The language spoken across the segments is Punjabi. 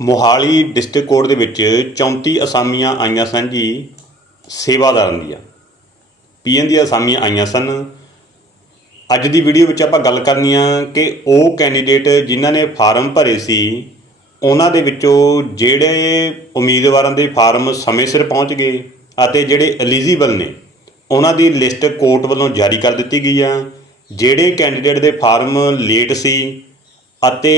ਮੋਹਾਲੀ ਡਿਸਟ੍ਰਿਕਟ ਕੋਰਟ ਦੇ ਵਿੱਚ 34 ਅਸਾਮੀਆਂ ਆਈਆਂ ਸਨ ਜੀ, ਸੇਵਾਦਾਰਾਂ ਦੀਆਂ। ਪੀਐਨ ਦੀਆਂ ਅਸਾਮੀਆਂ ਆਈਆਂ ਸਨ। ਅੱਜ ਦੀ ਵੀਡੀਓ ਵਿੱਚ ਆਪਾਂ ਗੱਲ ਕਰਨੀ ਆ ਕਿ ਉਹ ਕੈਂਡੀਡੇਟ ਜਿਨ੍ਹਾਂ ਨੇ ਫਾਰਮ ਭਰੇ ਸੀ, ਉਹਨਾਂ ਦੇ ਵਿੱਚੋਂ ਜਿਹੜੇ ਉਮੀਦਵਾਰਾਂ ਦੇ ਫਾਰਮ ਸਮੇਂ ਸਿਰ ਪਹੁੰਚ ਗਏ ਅਤੇ ਜਿਹੜੇ ਐਲੀਜੀਬਲ ਨੇ, ਉਹਨਾਂ ਦੀ ਲਿਸਟ ਕੋਰਟ ਵੱਲੋਂ ਜਾਰੀ ਕਰ ਦਿੱਤੀ ਗਈ ਆ। ਜਿਹੜੇ ਕੈਂਡੀਡੇਟ ਦੇ ਫਾਰਮ ਲੇਟ ਸੀ ਅਤੇ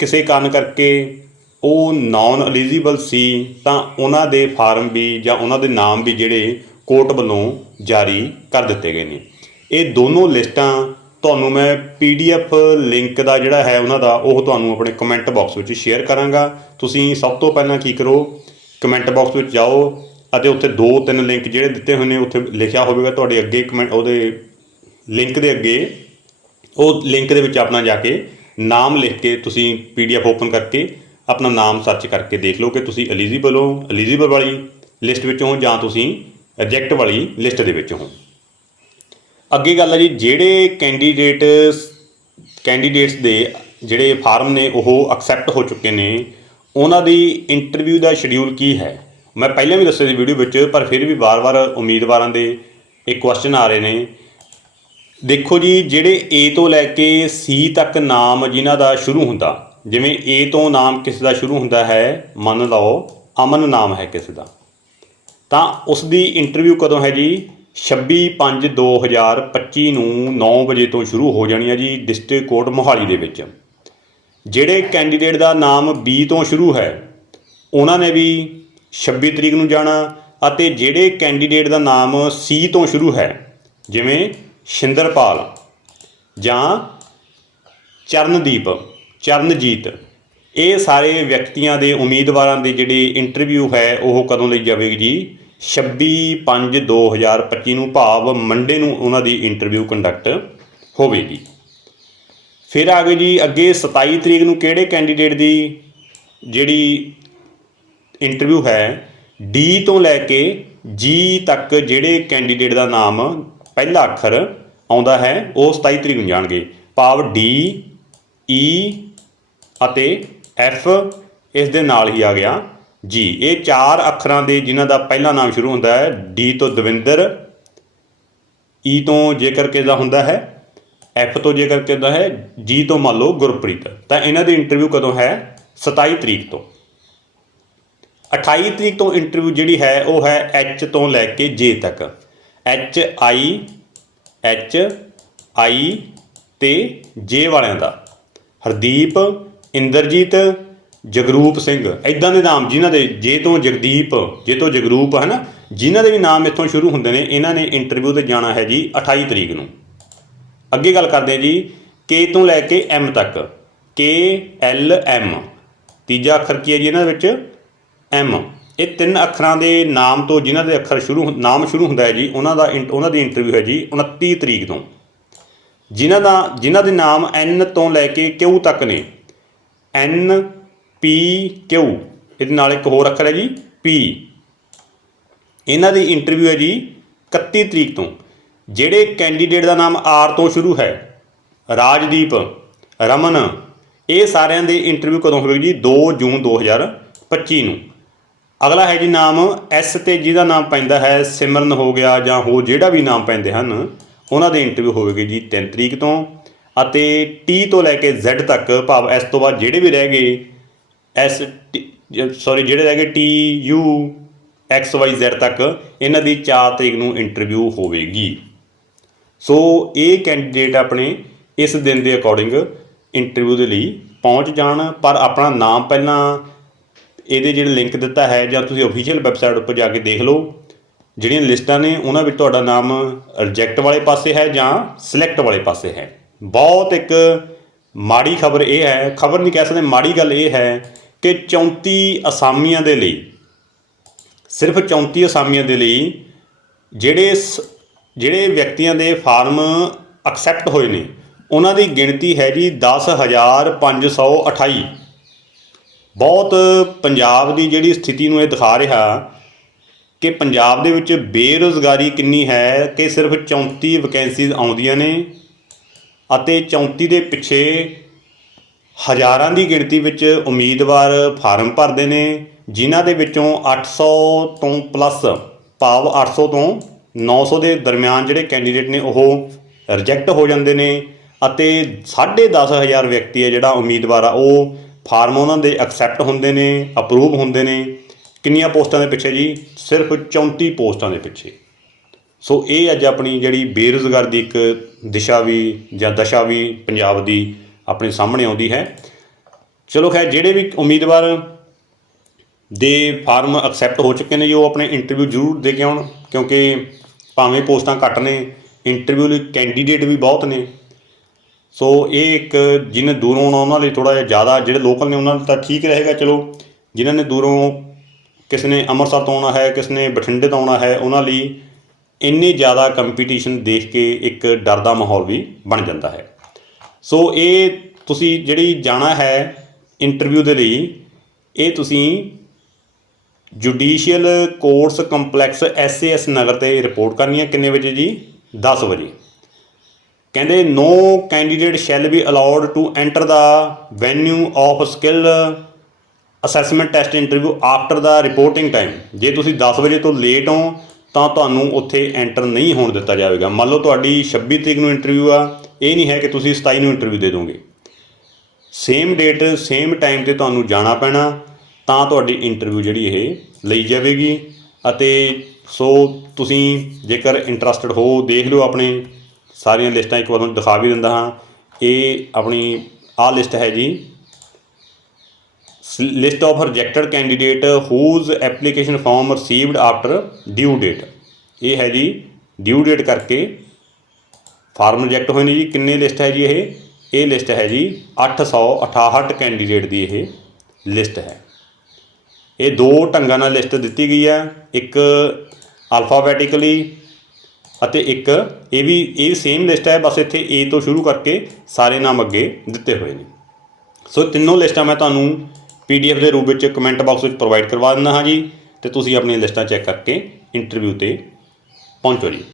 ਕਿਸੇ ਕਾਰਨ ਕਰਕੇ ਉਹ ਨਾਨ ਐਲੀਜੀਬਲ ਸੀ, ਤਾਂ ਉਹਨਾਂ ਦੇ ਫਾਰਮ ਵੀ ਜਾਂ ਉਹਨਾਂ ਦੇ ਨਾਮ ਵੀ ਜਿਹੜੇ ਕੋਰਟ ਵੱਲੋਂ ਜਾਰੀ ਕਰ ਦਿੱਤੇ ਗਏ ਨੇ। ਇਹ ਦੋਨੋਂ ਲਿਸਟਾਂ ਤੁਹਾਨੂੰ ਮੈਂ ਪੀਡੀਐਫ ਲਿੰਕ ਦਾ ਜਿਹੜਾ ਹੈ ਉਹਨਾਂ ਦਾ, ਉਹ ਤੁਹਾਨੂੰ ਆਪਣੇ ਕਮੈਂਟ ਬਾਕਸ ਵਿੱਚ ਸ਼ੇਅਰ ਕਰਾਂਗਾ। ਤੁਸੀਂ ਸਭ ਤੋਂ ਪਹਿਲਾਂ ਕੀ ਕਰੋ ਕਮੈਂਟ ਬਾਕਸ ਵਿੱਚ ਜਾਓ ਅਤੇ ਉੱਥੇ ਦੋ ਤਿੰਨ ਲਿੰਕ ਜਿਹੜੇ ਦਿੱਤੇ ਹੋਏ ਨੇ, ਉੱਥੇ ਲਿਖਿਆ ਹੋਵੇਗਾ ਤੁਹਾਡੇ ਅੱਗੇ ਕਮੈਂਟ ਉਹਦੇ ਲਿੰਕ ਦੇ ਅੱਗੇ। ਉਹ ਲਿੰਕ ਦੇ ਵਿੱਚ ਆਪਣਾ ਜਾ ਕੇ ਨਾਮ ਲਿਖ ਕੇ ਤੁਸੀਂ ਪੀਡੀਐਫ ਓਪਨ ਕਰਕੇ ਆਪਣਾ ਨਾਮ ਸਰਚ ਕਰਕੇ ਦੇਖ ਲਓ ਕਿ ਤੁਸੀਂ ਐਲੀਜੀਬਲ ਹੋ ਐਲੀਜੀਬਲ ਵਾਲੀ ਲਿਸਟ ਵਿੱਚ ਹੋ ਜਾਂ ਤੁਸੀਂ ਰਿਜੈਕਟ ਵਾਲੀ ਲਿਸਟ ਦੇ ਵਿੱਚ। ਹੋ ਅੱਗੇ ਗੱਲ ਹੈ ਜੀ, ਜਿਹੜੇ ਕੈਂਡੀਡੇਟ ਕੈਂਡੀਡੇਟਸ ਦੇ ਜਿਹੜੇ ਫਾਰਮ ਨੇ, ਉਹ ਐਕਸੈਪਟ ਹੋ ਚੁੱਕੇ ਨੇ, ਉਹਨਾਂ ਦੀ ਇੰਟਰਵਿਊ ਦਾ ਸ਼ਡਿਊਲ ਕੀ ਹੈ? ਮੈਂ ਪਹਿਲਾਂ ਵੀ ਦੱਸਿਆ ਸੀ ਵੀਡੀਓ ਵਿੱਚ, ਪਰ ਫਿਰ ਵੀ ਵਾਰ-ਵਾਰ ਉਮੀਦਵਾਰਾਂ ਦੇ ਇਹ ਕੁਐਸਚਨ ਆ ਰਹੇ ਨੇ। ਦੇਖੋ ਜੀ, ਜਿਹੜੇ A ਤੋਂ ਲੈ ਕੇ C ਤੱਕ ਨਾਮ ਜਿਨ੍ਹਾਂ ਦਾ ਸ਼ੁਰੂ ਹੁੰਦਾ ਜਿਵੇਂ ਏ ਤੋਂ ਨਾਮ ਕਿਸੇ ਦਾ ਸ਼ੁਰੂ ਹੁੰਦਾ ਹੈ, ਮੰਨ ਲਓ ਅਮਨ ਨਾਮ ਹੈ ਕਿਸੇ ਦਾ। ਤਾਂ ਉਸ ਦੀ ਇੰਟਰਵਿਊ ਕਦੋਂ ਹੈ ਜੀ? 26/5/2025 ਨੂੰ 9 ਵਜੇ ਤੋਂ ਸ਼ੁਰੂ ਹੋ ਜਾਣੀ ਹੈ ਜੀ ਡਿਸਟ੍ਰਿਕਟ ਕੋਰਟ ਮੋਹਾਲੀ ਦੇ ਵਿੱਚ। ਜਿਹੜੇ ਕੈਂਡੀਡੇਟ ਦਾ ਨਾਮ B ਤੋਂ ਸ਼ੁਰੂ ਹੈ, ਉਹਨਾਂ ਨੇ ਵੀ 26 ਤਰੀਕ ਨੂੰ ਜਾਣਾ ਅਤੇ ਜਿਹੜੇ ਕੈਂਡੀਡੇਟ ਦਾ ਨਾਮ C ਤੋਂ ਸ਼ੁਰੂ ਹੈ, ਜਿਵੇਂ ਸ਼ਿੰਦਰਪਾਲ ਜਾਂ ਚਰਨਦੀਪ। ਚਰਨਜੀਤ। ਇਹ ਸਾਰੇ ਵਿਅਕਤੀਆਂ ਦੇ ਉਮੀਦਵਾਰਾਂ ਦੇ ਜਿਹੜੇ ਇੰਟਰਵਿਊ ਹੈ, ਉਹ ਕਦੋਂ ਲਈ ਜਾਵੇਗੀ ਜੀ? 26/5/2025 ਨੂੰ ਭਾਵ ਮੰਡੇ ਨੂੰ ਉਹਨਾਂ ਦੀ ਇੰਟਰਵਿਊ ਕੰਡਕਟ ਹੋਵੇਗੀ। ਫਿਰ ਆ ਗਏ ਜੀ ਅੱਗੇ 27 ਤਰੀਕ ਨੂੰ ਕਿਹੜੇ ਕੈਂਡੀਡੇਟ ਦੀ ਜਿਹੜੀ ਇੰਟਰਵਿਊ ਹੈ, ਡੀ ਤੋਂ ਲੈ ਕੇ ਜੀ ਤੱਕ ਜਿਹੜੇ ਕੈਂਡੀਡੇਟ ਦਾ ਨਾਮ ਪਹਿਲਾ ਅੱਖਰ ਆਉਂਦਾ ਹੈ, ਉਹ 27 ਤਰੀਕ ਨੂੰ ਜਾਣਗੇ। ਭਾਵ ਡੀ, ਈ ਅਤੇ ਐਫ ਇਸ ਦੇ ਨਾਲ ਹੀ ਆ ਗਿਆ। ਜੀ ਇਹ ਚਾਰ ਅੱਖਰਾਂ ਦੇ ਜਿਨ੍ਹਾਂ ਦਾ ਪਹਿਲਾ ਨਾਮ ਸ਼ੁਰੂ ਹੁੰਦਾ ਹੈ ਡੀ ਤੋਂ ਦਵਿੰਦਰ ਈ ਤੋਂ ਜੇਕਰ ਕਿਸੇ ਦਾ ਹੁੰਦਾ ਹੈ ਐਫ ਤੋਂ ਜੇਕਰ ਕਿਸੇ ਦਾ ਹੈ ਜੀ ਤੋਂ ਮੰਨ ਲਓ ਗੁਰਪ੍ਰੀਤ। ਤਾਂ ਇਹਨਾਂ ਦੀ ਇੰਟਰਵਿਊ ਕਦੋਂ ਹੈ? 27 ਤਰੀਕ ਤੋਂ। 28 ਤਰੀਕ ਤੋਂ ਇੰਟਰਵਿਊ ਜਿਹੜੀ ਹੈ, ਉਹ ਹੈ ਐਚ ਤੋਂ ਲੈ ਕੇ ਜੇ ਤੱਕ। ਐਚ ਆਈ ਐਚ ਆਈ ਤੇ ਜੇ ਵਾਲਿਆਂ ਦਾ। ਹਰਦੀਪ ਇੰਦਰਜੀਤ ਜਗਰੂਪ ਸਿੰਘ। ਇਦਾਂ ਦੇ ਨਾਮ ਜਿਨ੍ਹਾਂ ਦੇ ਜੇ ਤੋਂ ਜਗਦੀਪ, ਜੇ ਤੋਂ ਜਗਰੂਪ ਹੈ ਨਾ ਜਿਨ੍ਹਾਂ ਦੇ ਵੀ ਨਾਮ ਇੱਥੋਂ ਸ਼ੁਰੂ ਹੁੰਦੇ ਨੇ, ਇਹਨਾਂ ਨੇ ਇੰਟਰਵਿਊ ਤੇ ਜਾਣਾ ਹੈ ਜੀ 28 ਤਰੀਕ ਨੂੰ। ਅੱਗੇ ਗੱਲ ਕਰਦੇ ਹਾਂ ਜੀ, ਕੇ ਤੋਂ ਲੈ ਕੇ ਐਮ ਤੱਕ। K, L, M. ਤੀਜਾ ਅੱਖਰ ਕੀ ਹੈ ਜੀ ਇਹਨਾਂ ਦੇ ਵਿੱਚ? ਐਮ। ਇਹ ਤਿੰਨ ਅੱਖਰਾਂ ਦੇ ਨਾਮ ਤੋਂ ਜਿਨ੍ਹਾਂ ਦੇ ਅੱਖਰ ਸ਼ੁਰੂ ਹੁੰ- ਨਾਮ ਸ਼ੁਰੂ ਹੁੰਦਾ ਹੈ ਜੀ, ਉਹਨਾਂ ਦਾ ਇੰਟ- ਉਹਨਾਂ ਦੀ ਇੰਟਰਵਿਊ ਹੈ ਜੀ 29 ਤਰੀਕ ਤੋਂ। ਜਿਨ੍ਹਾਂ ਦਾ ਜਿਨ੍ਹਾਂ ਦੇ ਨਾਮ ਐਨ ਤੋਂ ਲੈ ਕੇ ਕਿਊ ਤੱਕ ਨੇ ਐਨ ਪੀ ਕਿਊ ਇਹਦੇ ਨਾਲ ਇੱਕ ਹੋਰ ਅੱਖਰ ਹੈ ਜੀ ਪੀ ਇਹਨਾਂ ਦੀ ਇੰਟਰਵਿਊ ਹੈ ਜੀ 31 ਤਰੀਕ ਤੋਂ। ਜਿਹੜੇ ਕੈਂਡੀਡੇਟ ਦਾ ਨਾਮ ਆਰ ਤੋਂ ਸ਼ੁਰੂ ਹੈ, ਰਾਜਦੀਪ, ਰਮਨ, ਇਹ ਸਾਰਿਆਂ ਦੇ ਇੰਟਰਵਿਊ ਕਦੋਂ ਹੋਵੇਗੀ ਜੀ? 2 ਜੂਨ 2025 ਨੂੰ। ਅਗਲਾ ਹੈ ਜੀ ਨਾਮ ਐਸ ਤੇ ਜਿਹਦਾ ਨਾਮ ਪੈਂਦਾ ਹੈ ਸਿਮਰਨ ਹੋ ਗਿਆ ਜਾਂ ਹੋਰ ਜਿਹੜਾ ਵੀ ਨਾਮ ਪੈਂਦੇ ਹਨ, ਉਹਨਾਂ ਦੇ ਇੰਟਰਵਿਊ ਹੋਵੇਗੀ ਜੀ 3 ਤਰੀਕ ਤੋਂ। ਅਤੇ ਟੀ ਤੋਂ ਲੈ ਕੇ Z ਤੱਕ ਭਾਵ ਇਸ ਤੋਂ ਬਾਅਦ ਜਿਹੜੇ ਵੀ ਰਹਿ ਗਏ ਐਸ ਸੌਰੀ ਜਿਹੜੇ ਰਹਿ ਗਏ T U X Y Z ਤੱਕ, ਇਹਨਾਂ ਦੀ 4 ਤਰੀਕ ਨੂੰ ਇੰਟਰਵਿਊ ਹੋਵੇਗੀ। ਸੋ ਇਹ ਕੈਂਡੀਡੇਟ ਆਪਣੇ ਇਸ ਦਿਨ ਦੇ ਅਕੋਰਡਿੰਗ ਇੰਟਰਵਿਊ ਦੇ ਲਈ ਪਹੁੰਚ ਜਾਣ, ਪਰ ਆਪਣਾ ਨਾਮ ਪਹਿਲਾਂ ਇਹਦੇ ਜਿਹੜੇ ਲਿੰਕ ਦਿੱਤਾ ਹੈ, ਜਾਂ ਤੁਸੀਂ ਅਫੀਸ਼ੀਅਲ ਵੈਬਸਾਈਟ ਉੱਪਰ ਜਾ ਕੇ ਦੇਖ ਲਓ। ਜਿਹੜੀਆਂ ਲਿਸਟਾਂ ਨੇ, ਉਹਨਾਂ ਵਿੱਚ ਤੁਹਾਡਾ ਨਾਮ ਰਿਜੈਕਟ ਵਾਲੇ ਪਾਸੇ ਹੈ ਜਾਂ ਸਿਲੈਕਟ ਵਾਲੇ ਪਾਸੇ ਹੈ। ਬਹੁਤ ਇੱਕ ਮਾੜੀ ਖਬਰ ਇਹ ਹੈ, ਖਬਰ ਨਹੀਂ ਕਹਿ ਸਕਦੇ, ਮਾੜੀ ਗੱਲ ਇਹ ਹੈ ਕਿ 34 ਅਸਾਮੀਆਂ ਦੇ ਲਈ, ਸਿਰਫ 34 ਅਸਾਮੀਆਂ ਦੇ ਲਈ ਜਿਹੜੇ ਸ- ਜਿਹੜੇ ਵਿਅਕਤੀਆਂ ਦੇ ਫਾਰਮ ਐਕਸੈਪਟ ਹੋਏ ਨੇ, ਉਹਨਾਂ ਦੀ ਗਿਣਤੀ ਹੈ ਜੀ 10528 ਬਹੁਤ ਪੰਜਾਬ ਦੀ ਜਿਹੜੀ ਸਥਿਤੀ ਨੂੰ ਇਹ ਦਿਖਾ ਰਿਹਾ ਕਿ ਪੰਜਾਬ ਦੇ ਵਿੱਚ ਬੇਰੁਜ਼ਗਾਰੀ ਕਿੰਨੀ ਹੈ ਕਿ ਸਿਰਫ 34 ਵੈਕੈਂਸੀਜ਼ ਆਉਂਦੀਆਂ ਨੇ। ਅਤੇ 34 ਦੇ ਪਿੱਛੇ ਹਜ਼ਾਰਾਂ ਦੀ ਗਿਣਤੀ ਵਿੱਚ ਉਮੀਦਵਾਰ ਫਾਰਮ ਭਰਦੇ ਨੇ, ਜਿਨ੍ਹਾਂ ਦੇ ਵਿੱਚੋਂ 800 ਤੋਂ ਪਲੱਸ ਭਾਵ 800 ਤੋਂ 900 ਦੇ ਦਰਮਿਆਨ ਜਿਹੜੇ ਕੈਂਡੀਡੇਟ ਨੇ, ਉਹ ਰਿਜੈਕਟ ਹੋ ਜਾਂਦੇ ਨੇ ਅਤੇ 10500 ਵਿਅਕਤੀ ਹੈ ਜਿਹੜਾ ਉਮੀਦਵਾਰ ਆ, ਉਹ ਫਾਰਮ ਉਹਨਾਂ ਦੇ ਐਕਸੈਪਟ ਹੁੰਦੇ ਨੇ ਅਪਰੂਵ ਹੁੰਦੇ ਨੇ। ਕਿੰਨੀਆਂ ਪੋਸਟਾਂ ਦੇ ਪਿੱਛੇ ਜੀ? ਸਿਰਫ 34 ਪੋਸਟਾਂ ਦੇ ਪਿੱਛੇ। ਸੋ ਇਹ ਅੱਜ ਆਪਣੀ ਜਿਹੜੀ ਬੇਰੁਜ਼ਗਾਰ ਦੀ ਇੱਕ ਦਿਸ਼ਾ ਵੀ ਜਾਂ ਦਸ਼ਾ ਵੀ ਪੰਜਾਬ ਦੀ ਆਪਣੇ ਸਾਹਮਣੇ ਆਉਂਦੀ ਹੈ। ਚਲੋ ਖੈਰ, ਜਿਹੜੇ ਵੀ ਉਮੀਦਵਾਰ ਦੇ ਫਾਰਮ ਐਕਸੈਪਟ ਹੋ ਚੁੱਕੇ ਨੇ ਜੋ ਆਪਣੇ ਇੰਟਰਵਿਊ ਜ਼ਰੂਰ ਦੇ ਕੇ ਆਉਣ, ਕਿਉਂਕਿ ਭਾਵੇਂ ਪੋਸਟਾਂ ਘੱਟ ਨੇ ਇੰਟਰਵਿਊ ਲਈ ਕੈਂਡੀਡੇਟ ਵੀ ਬਹੁਤ ਨੇ। ਸੋ ਇਹ ਇੱਕ ਜਿਹਨੇ ਦੂਰੋਂ ਆਉਣਾ ਉਹਨਾਂ ਲਈ ਥੋੜਾ ਜਿਹਾ ਜ਼ਿਆਦਾ, ਜਿਹੜੇ ਲੋਕਲ ਨੇ ਉਹਨਾਂ ਲਈ ਤਾਂ ਠੀਕ ਰਹੇਗਾ, ਚਲੋ। ਜਿਨ੍ਹਾਂ ਨੇ ਦੂਰੋਂ ਕਿਸ ਨੇ ਅੰਮ੍ਰਿਤਸਰ ਤੋਂ ਆਉਣਾ ਹੈ, ਕਿਸ ਨੇ ਬਠਿੰਡੇ ਤੋਂ ਆਉਣਾ ਹੈ, ਉਹਨਾਂ ਲਈ ਇੰਨੇ ਜ਼ਿਆਦਾ ਕੰਪੀਟੀਸ਼ਨ ਦੇਖ ਕੇ ਇੱਕ ਡਰ ਦਾ ਮਾਹੌਲ ਵੀ ਬਣ ਜਾਂਦਾ ਹੈ। ਸੋ ਇਹ ਤੁਸੀਂ ਜਿਹੜੀ ਜਾਣਾ ਹੈ ਇੰਟਰਵਿਊ ਦੇ ਲਈ, ਇਹ ਤੁਸੀਂ judicial course complex S A S Nagar ਤੇ ਰਿਪੋਰਟ ਕਰਨੀ ਹੈ ਕਿੰਨੇ ਵਜੇ ਜੀ? 10 ਵਜੇ। ਕਹਿੰਦੇ no candidate shall be allowed to enter the venue of skill assessment test interview after the reporting time ਜੇ ਤੁਸੀਂ 10 ਵਜੇ ਤੋਂ ਲੇਟ ਹੋ ਤਾਂ ਤੁਹਾਨੂੰ ਉੱਥੇ ਐਂਟਰ ਨਹੀਂ ਹੋਣ ਦਿੱਤਾ ਜਾਵੇਗਾ। ਮੰਨ ਲਓ ਤੁਹਾਡੀ 26 ਤਰੀਕ ਨੂੰ ਇੰਟਰਵਿਊ ਆ, ਇਹ ਨਹੀਂ ਹੈ ਕਿ ਤੁਸੀਂ 27 ਨੂੰ ਇੰਟਰਵਿਊ ਦੇ ਦੋਗੇ। ਸੇਮ ਡੇਟ ਸੇਮ ਟਾਈਮ ਤੇ ਤੁਹਾਨੂੰ ਜਾਣਾ ਪੈਣਾ, ਤਾਂ ਤੁਹਾਡੀ ਇੰਟਰਵਿਊ ਜਿਹੜੀ ਇਹ ਲਈ ਜਾਵੇਗੀ। ਅਤੇ ਸੋ ਤੁਸੀਂ ਜੇਕਰ ਇੰਟਰਸਟਡ ਹੋ, ਦੇਖ ਲਿਓ ਆਪਣੇ ਸਾਰੀਆਂ ਲਿਸਟਾਂ, ਇੱਕ ਵਾਰ ਤੁਹਾਨੂੰ ਦਿਖਾ ਵੀ ਦਿੰਦਾ ਹਾਂ। ਇਹ ਆਪਣੀ ਆਹ ਲਿਸਟ ਹੈ ਜੀ। List of rejected candidate whose application form received after due date ਇਹ ਹੈ ਜੀ ਡਿਊ ਡੇਟ ਕਰਕੇ ਫਾਰਮ ਰਿਜੈਕਟ ਹੋਏ ਨੇ ਜੀ। ਕਿੰਨੇ ਲਿਸਟ ਹੈ ਜੀ ਇਹ? ਇਹ ਲਿਸਟ ਹੈ ਜੀ 868 ਕੈਂਡੀਡੇਟ ਦੀ ਇਹ ਲਿਸਟ ਹੈ। ਇਹ ਦੋ ਢੰਗਾਂ ਨਾਲ ਲਿਸਟ ਦਿੱਤੀ ਗਈ ਹੈ। ਇੱਕ ਅਲਫਾਬੈਟਿਕਲੀ ਅਤੇ ਇੱਕ ਇਹ ਵੀ, ਇਹ ਸੇਮ ਲਿਸਟ ਹੈ, ਬਸ ਇੱਥੇ A ਤੋਂ ਸ਼ੁਰੂ ਕਰਕੇ ਸਾਰੇ ਨਾਮ ਅੱਗੇ ਦਿੱਤੇ ਹੋਏ ਨੇ। ਸੋ ਤਿੰਨੋਂ ਲਿਸਟਾਂ ਮੈਂ ਤੁਹਾਨੂੰ ਪੀਡੀਐਫ ਦੇ ਰੂਪ ਵਿੱਚ ਕਮੈਂਟ ਬਾਕਸ ਵਿੱਚ ਪ੍ਰੋਵਾਈਡ ਕਰਵਾ ਦਿੰਦਾ ਹਾਂ ਜੀ ਤੇ ਤੁਸੀਂ ਆਪਣੀਆਂ ਲਿਸਟਾਂ ਚੈੱਕ ਕਰਕੇ ਇੰਟਰਵਿਊ ਤੇ ਪਹੁੰਚੋ ਜੀ।